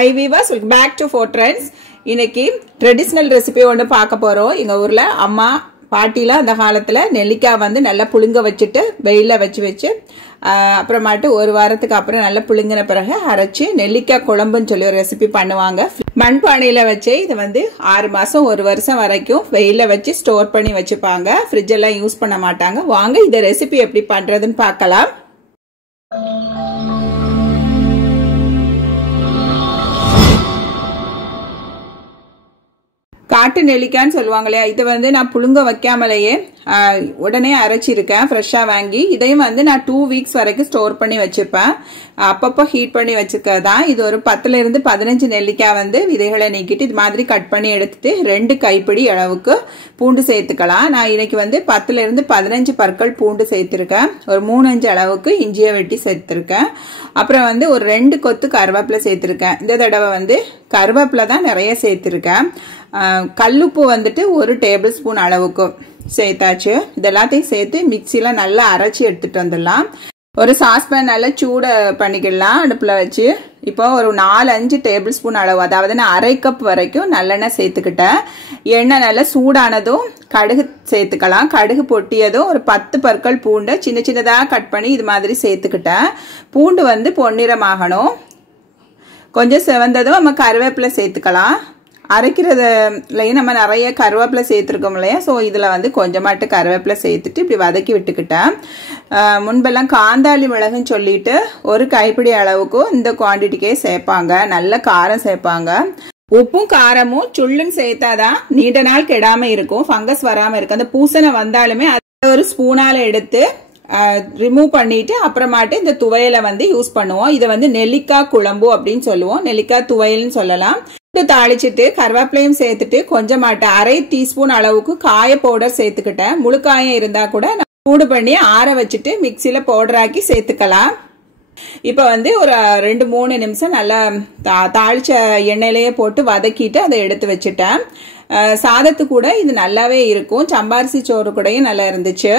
Hi viewers, welcome back to 4 Trends. இன்னைக்கு traditional recipe ஒன்று பார்க்க போறோம். எங்க ஊர்ல அம்மா பாட்டில அந்த காலத்துல நெல்லிக்காய் வந்து நல்லா புழுங்க வச்சுட்டு வெயில வச்சு அப்புறமாட்டு ஒரு வாரத்துக்கு அப்புறம் நல்லா புழுங்கின பிறகு அரைச்சு நெல்லிக்காய் குழம்புன்னு சொல்லி ஒரு ரெசிபி பண்ணுவாங்க. மண்பானையில வச்சு இது வந்து 6 மாசம் 1 வருஷம் வரைக்கும் வெயில வச்சு ஸ்டோர் பண்ணி வச்சுப்பாங்க. ஃப்ரிட்ஜ் எல்லாம் யூஸ் பண்ண மாட்டாங்க. வாங்க இந்த ரெசிபி எப்படி பண்றதுன்னு பார்க்கலாம். காட்டு நெல்லிக்காய்னு சொல்லுவாங்க இல்லையா, இதை வந்து நான் புழுங்க வைக்காமலேயே உடனே அரைச்சிருக்கேன் ஃப்ரெஷ்ஷாக வாங்கி. இதையும் வந்து நான் 2 வீக்ஸ் வரைக்கும் ஸ்டோர் பண்ணி வச்சுப்பேன். அப்பப்போ ஹீட் பண்ணி வச்சுக்கதான். இது ஒரு 10 இருந்து 15 நெல்லிக்காய் வந்து விதைகளை நீக்கிட்டு இது மாதிரி கட் பண்ணி எடுத்துட்டு 2 கைப்பிடி அளவுக்கு பூண்டு சேர்த்துக்கலாம். நான் இன்னைக்கு வந்து 10 இருந்து 15 பற்கள் பூண்டு சேர்த்துருக்கேன். ஒரு 3-5 அளவுக்கு இஞ்சியை வெட்டி சேர்த்துருக்கேன். அப்புறம் வந்து ஒரு 2 கொத்து கருவேப்பிலை சேர்த்துருக்கேன். இந்த தடவை வந்து கருவேப்பிலை தான் நிறைய சேர்த்துருக்கேன். கல்லுப்பு வந்துட்டு 1 டேபிள் ஸ்பூன் அளவுக்கு சேர்த்தாச்சு. இதெல்லாத்தையும் சேர்த்து மிக்சியில நல்லா அரைச்சி எடுத்துட்டு வந்துடலாம். ஒரு சாஸ்பேன் நல்லா சூட பண்ணிக்கலாம் அடுப்புல வச்சு. இப்போ ஒரு 4-5 டேபிள் ஸ்பூன் அளவு, அதாவது நான் 1/2 கப் வரைக்கும் நல்லெண்ணெய் சேர்த்துக்கிட்டேன். எண்ணெய் நல்லா சூடானதும் கடுகு சேர்த்துக்கலாம். கடுகு பொட்டியதும் ஒரு 10 பற்கள் பூண்டை சின்ன சின்னதாக கட் பண்ணி இது மாதிரி சேர்த்துக்கிட்டேன். பூண்டு வந்து பொன்னிறமாகணும். கொஞ்சம் செவந்ததும் நம்ம கருவேப்பிலை சேர்த்துக்கலாம். அரைக்கிறதுலையும் நம்ம நிறைய கருவேப்பிலை சேர்த்துருக்கோம் இல்லையா, ஸோ இதில் வந்து கொஞ்சமாட்டு கருவேப்பிலை சேர்த்துட்டு இப்படி வதக்கி விட்டுக்கிட்டேன். முன்பெல்லாம் காந்தாளி மிளகுன்னு சொல்லிட்டு 1 கைப்பிடி அளவுக்கு இந்த குவான்டிட்டிக்கே சேர்ப்பாங்க. நல்ல காரம் சேர்ப்பாங்க. உப்பும் காரமும் சுள்ளுன்னு சேர்த்தாதான் நீண்ட நாள் கெடாம இருக்கும், ஃபங்கஸ் வராம இருக்கு. அந்த பூசணை வந்தாலுமே அதை ஒரு ஸ்பூனால எடுத்து ரிமூவ் பண்ணிட்டு அப்புறமாட்டு இந்த துவையலை வந்து யூஸ் பண்ணுவோம். இதை வந்து நெல்லிக்காய் குழம்பு அப்படின்னு சொல்லுவோம், நெல்லிக்காய் துவையல்னு சொல்லலாம். தாளிச்சிட்டு கருவேப்பிலையும் சேர்த்துட்டு கொஞ்சமாட்ட 1/2 டீஸ்பூன் அளவுக்கு காய பவுடர் சேர்த்துக்கிட்டேன். முழு காயம் இருந்தா கூட சூடு பண்ணி ஆற வச்சுட்டு மிக்சியில பவுடர் ஆக்கி சேர்த்துக்கலாம். இப்ப வந்து ஒரு 2-3 நிமிஷம் நல்லா தாளிச்ச எண்ணெயிலேயே போட்டு வதக்கிட்டு அதை எடுத்து வச்சுட்டேன். சாதத்து கூட இது நல்லாவே இருக்கும். சம்பாரிசி சோறு கூடயும் நல்லா இருந்துச்சு.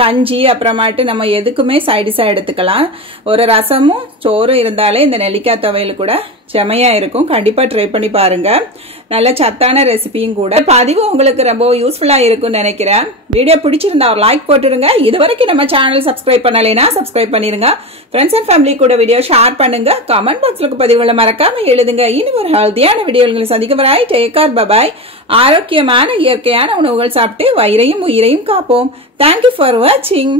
கஞ்சி அப்புறமாட்டு நம்ம எதுக்குமே சைடிஷா எடுத்துக்கலாம். ஒரு ரசமும் சோறும் இருந்தாலே இந்த நெல்லிக்காய் துவையல் கூட செமையா இருக்கும். கண்டிப்பா ட்ரை பண்ணி பாருங்க. நல்ல சத்தான ரெசிபியும் கூட. பதிவு உங்களுக்கு ரொம்ப யூஸ்ஃபுல்லா இருக்கும்னு நினைக்கிறேன். வீடியோ பிடிச்சிருந்தா ஒரு லைக் போட்டுருங்க. இது வரைக்கும் நம்ம சேனல் சப்ஸ்கிரைப் பண்ணலைன்னா சப்ஸ்கிரைப் பண்ணிருங்க. ஃப்ரெண்ட்ஸ் அண்ட் ஃபேமிலி கூட வீடியோ ஷேர் பண்ணுங்க. கமெண்ட் பாக்ஸ்ல பதிவுகளை மறக்காம எழுதுங்க. இனி ஒரு ஹெல்த்தியான வீடியோங்களை சந்திக்க வரை டேக் கேர், பை பை. ஆரோக்கியமான இயற்கையான உணவுகள் சாப்பிட்டு வயிறையும் உயிரையும் காப்போம். Thank you for watching.